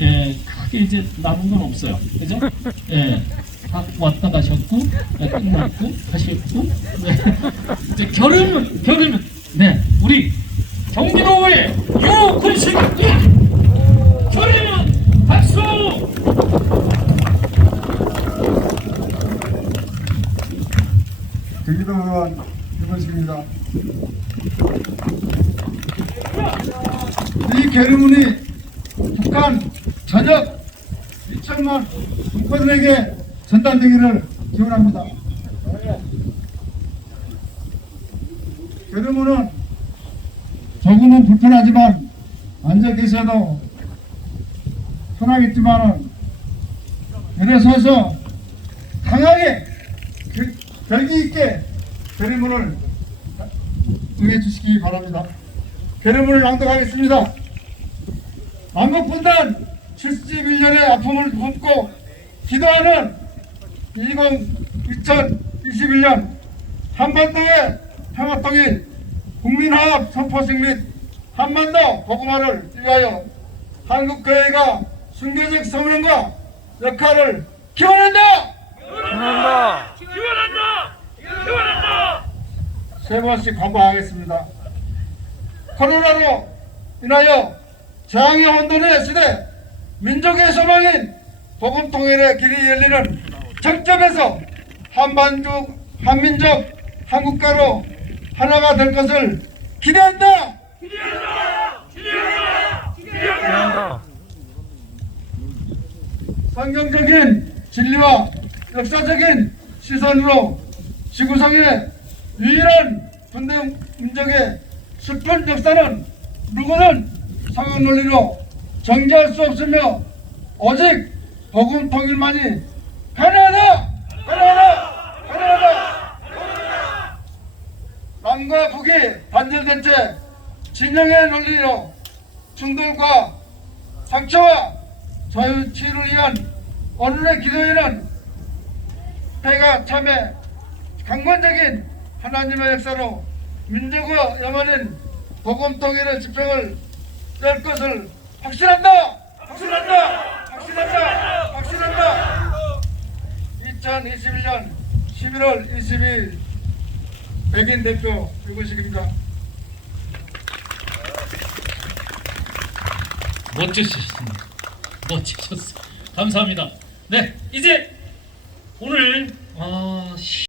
예, 크게 이제 남은 건 없어요. 그죠? 예. 다 왔다 가셨고, 예, 끝났고, 하셨고, 네. 이제 결혼은, 결혼은, 네, 우리 경기도의 유군식, 예! 결혼은 박수! 경기도 의원 유건식입니다. 이 결의문이 북한 전역 2천만 국민에게 전달되기를 기원합니다. 결의문은 조금은 불편하지만 앉아 계셔도 편하겠지만은 일어서서 강하게 그, 결기 있게 결의문을 응해 주시기 바랍니다. 결의문을 낭독하겠습니다. 남북분단 71년의 아픔을 품고 기도하는 20, 2021년 한반도의 평화통일 국민화합 선포식 및 한반도 복음화를 위하여 한국교회가 순교적 성명과 역할을 기원한다! 기원한다. 세 번씩 광고하겠습니다. 코로나로 인하여 재앙의 혼돈의 시대 민족의 소망인 복음 통일의 길이 열리는 정점에서 한반도 한민족 한국가로 하나가 될 것을 기대한다. 기원한다. 성경적인 진리와 역사적인 시선으로 지구상의 유일한 분등 민족의 슬픈 역사는 누구는 상한 논리로 정지할 수 없으며 오직 복음 통일만이 가능하다! 가능하다! 가능하다! 남과 북이 단절된 채 진영의 논리로 충돌과 상처와 자유 치유를 위한 오늘의 기도에는 배가 참에 강건적인 하나님의 역사로 민족과 영원인 복음 통일의 집행을 열 것을 확신한다! 확신한다! 확신한다! 확신한다! 2021년 11월 22일 백인 대표 유근식입니다. 멋지셨습니다. 멋지셨어요. 감사합니다. 네, 이제 오늘 어,